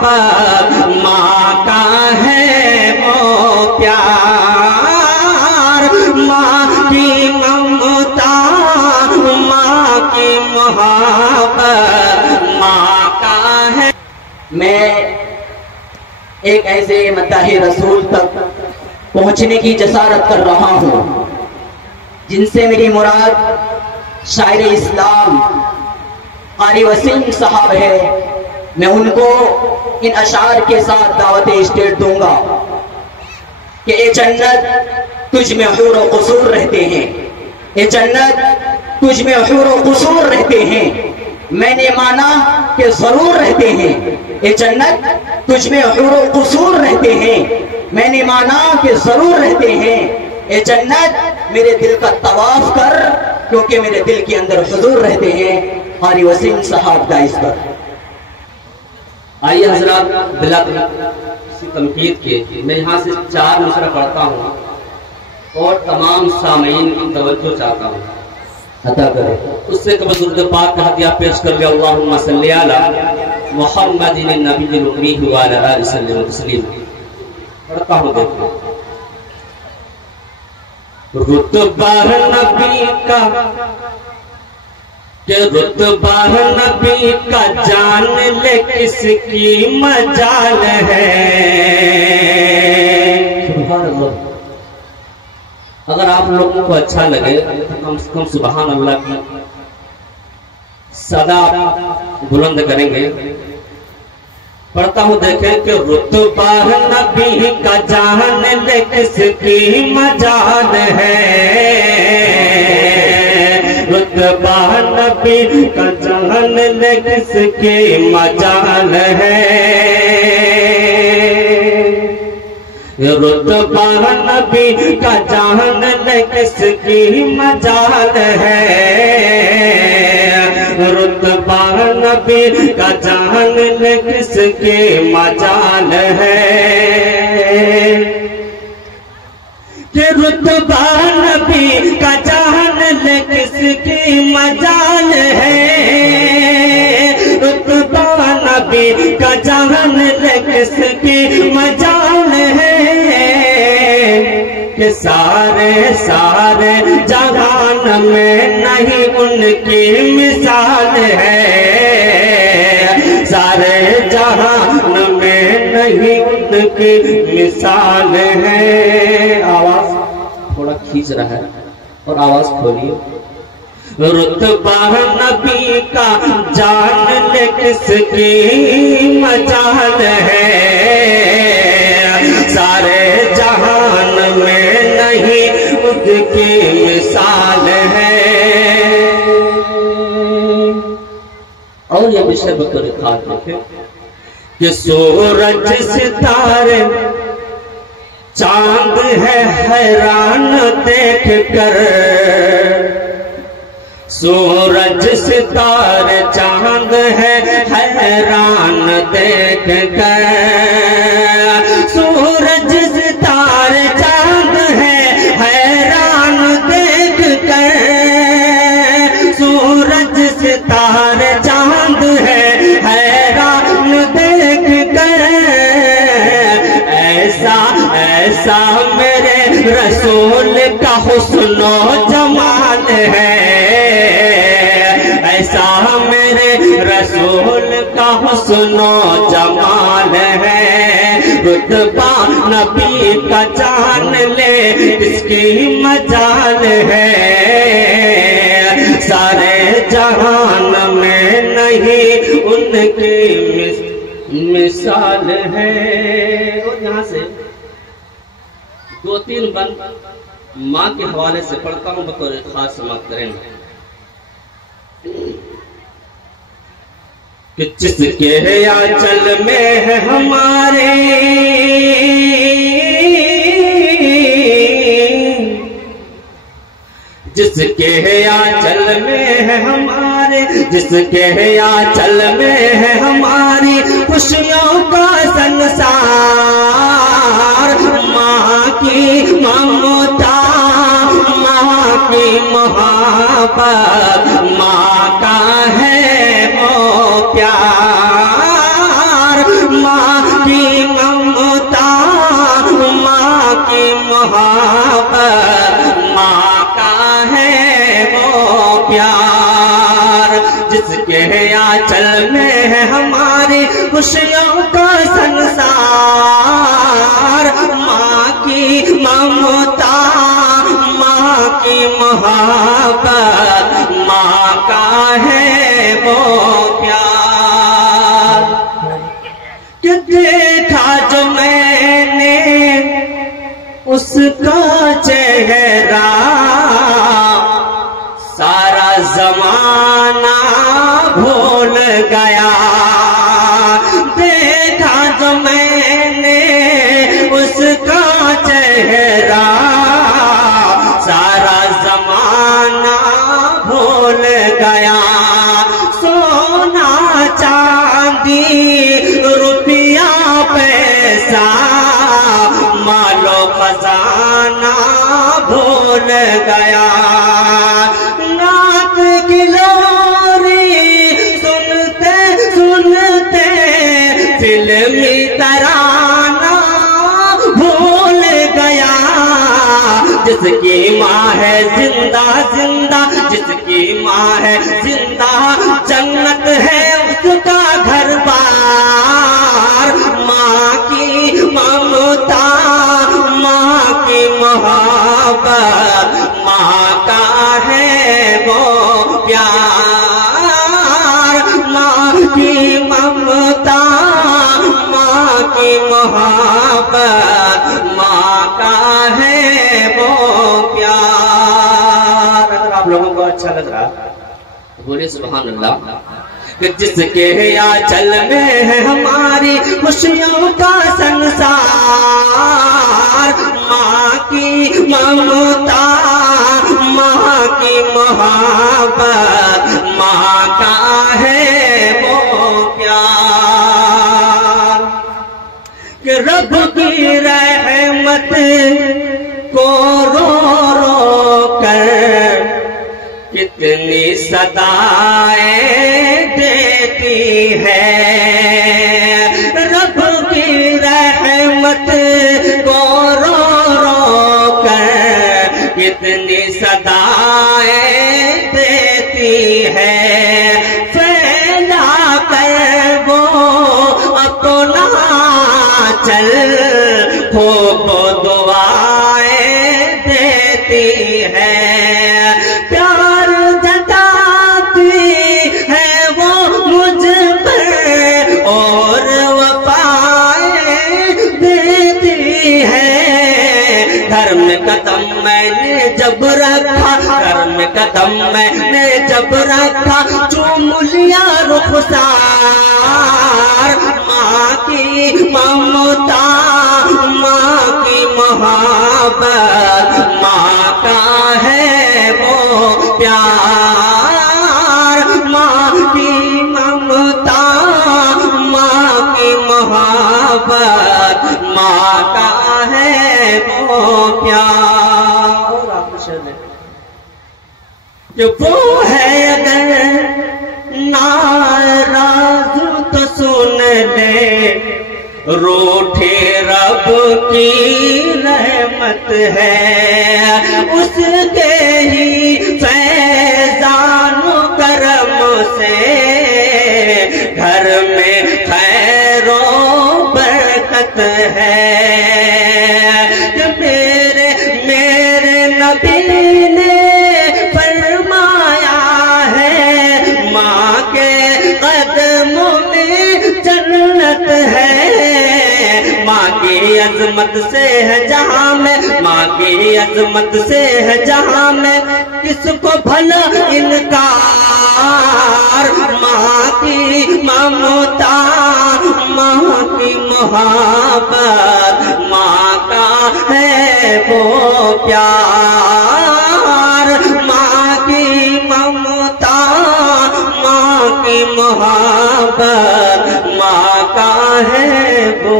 मोहब्बत, माँ का है वो प्यार, माँ की ममता, माँ की मोहब्बत, माँ का है। मैं एक ऐसे मद्दाह रसूल तक पहुंचने की जसारत कर रहा हूं जिनसे मेरी मुराद शायर इस्लाम क़ारी वसीम साहब है। मैं उनको इन अशार के साथ दावत स्टेट दूंगा कि ए जन्नत तुझ में हूर व क़ुसूर रहते हैं, ए जन्नत तुझ में हूर व क़ुसूर रहते हैं। मैंने माना कि जरूर रहते हैं। ए जन्नत तुझ में हूर व क़ुसूर रहते हैं, मैंने माना कि जरूर रहते हैं। ए जन्नत मेरे दिल का तवाफ कर, क्योंकि मेरे दिल के अंदर हुजूर रहते हैं। क़ारी वसीम साहब दाइस पर आइए हजरात, बिला किसी तमकीद के मैं यहाँ से 4 मिसरा पढ़ता हूँ और तमाम सामीन की तवज्जो चाहता हूँ अता करें। उससे कबल दुरूद पाक का हदिया पेश कर लिया। अल्लाहुम्मा सल्ली अला मुहम्मदिन नबिय्यिल उम्मी व अला आलिहि वसल्लम तस्लीम। पढ़ता हूँ, देखो। रुतबा नबी का के रुतबा नबी का जान ले किसकी मजाल है। सुभान अल्लाह। अगर आप लोगों को अच्छा लगे तो कम से कम सुभान अल्लाह की सदा बुलंद करेंगे। पढ़ता हूँ, देखें कि रुतबा नबी का जान ले किसकी मजाल है। रुतबा नबी का जान ले किसकी मजाल है। रुतबा नबी का जान ले किसकी मजाल है। रुतबा नबी का जान ले किसकी मजाल है। कि रुतबा नबी का जान ले किसकी मजाल है। रुतबा नबी का जान ले किसकी मजाल है। कि सारे सारे जहान में नहीं उनकी मिसाल है। सारे जहान में नहीं उनकी मिसाल है। आवाज थोड़ा खींच रहा है और आवाज खोलिए। रुतबा नबी का जान ले किसकी मजाल है। सारे जहान में नहीं उसकी मिसाल है। और ये विषय बकर खास देखे कि सूरज सितारे चांद है हैरान देख कर। सूरज सितारे चांद है हैरान देख कर। सूरज सितारे चांद है हैरान देख कर। सूरज सितारे चांद है हैरान देख कर। ऐसा ऐसा मेरे रसूल का हुस्नो जमाल है। ऐसा मेरे रसूल का हुस्नो जमाल है। रुतबा नबी का जान ले इसकी मजाल है। सारे जहान में नहीं उनकी मिसाल है। और यहाँ से 2-3 बंद माँ के हवाले से पढ़ता हूँ, बतौर खास समाप्त करेंगे। कि जिसके आंचल में है हमारे जिसके आंचल में है हमारे जिसके आंचल में है हमारी खुशियों का संसार। माँ की ममता, माँ की मोहब्बत, माँ का है वो प्यार, माँ प्यार, जिसके आंचल में है हमारी खुशियों का संसार। माँ की ममता, माँ की मोहब्बत, माँ का है वो प्यार। कि देखा जो मैंने उसका चेहरा, सारा जमाना भूल गया। देखा जो मैंने उसका चेहरा, सारा जमाना भूल गया। सोना चांदी रुपया पैसा, मालो खजाना भूल गया। नात की लोरी सुनते सुनते फिल्मी तराना भूल गया। जिसकी माँ है जिंदा जिंदा, जिसकी माँ है जिंदा, जन्नत है उसका घर बार। माँ की ममता, माँ की मोहब्बत, माँ का है वो प्यार। माँ की ममता, माँ की मोहब्बत, माँ का है वो प्यार। अगर आप लोगों को अच्छा लग रहा तो बोलिए सुभान अल्लाह। जिसके आंचल में है हमारी खुशियों का संसार। माँ की ममता, माँ की मोहब्बत, माँ का है वो प्यार। कि रब की रहमत को रो रो कर कितनी सदाएं देती है। रब की रहमत को रो रो कर कितनी सदाएं देती है। फैला कर वो अपना चल खूब दुआएं देती है। प्यार जताती है वो मुझ पर और वफाएं देती है। घर में कदम मैंने जब रखा, घर में कदम मैंने जब रखा, चूम लिया रुखसार। माँ की ममता, माँ की मोहब्बत, माँ का है वो प्यार। माँ की ममता, माँ की मोहब्बत, माँ का है वो प्यार। और आप जो वो है अगर नाराज तो सुन ले, रूठे रब की रहमत है। उसके ही फैज़ान करम से घर में खैरो बरकत है। मेरे मेरे नबी ने फरमाया है, माँ के कदमों में जन्नत है। माँ की अजमत से है जहाँ में, माँ की अजमत से है जहाँ में, किसको भला इनकार। माँ की ममता, माँ की मोहब्बत, माँ का है वो प्यार। माँ की ममता, माँ की मोहब्बत, माँ का है वो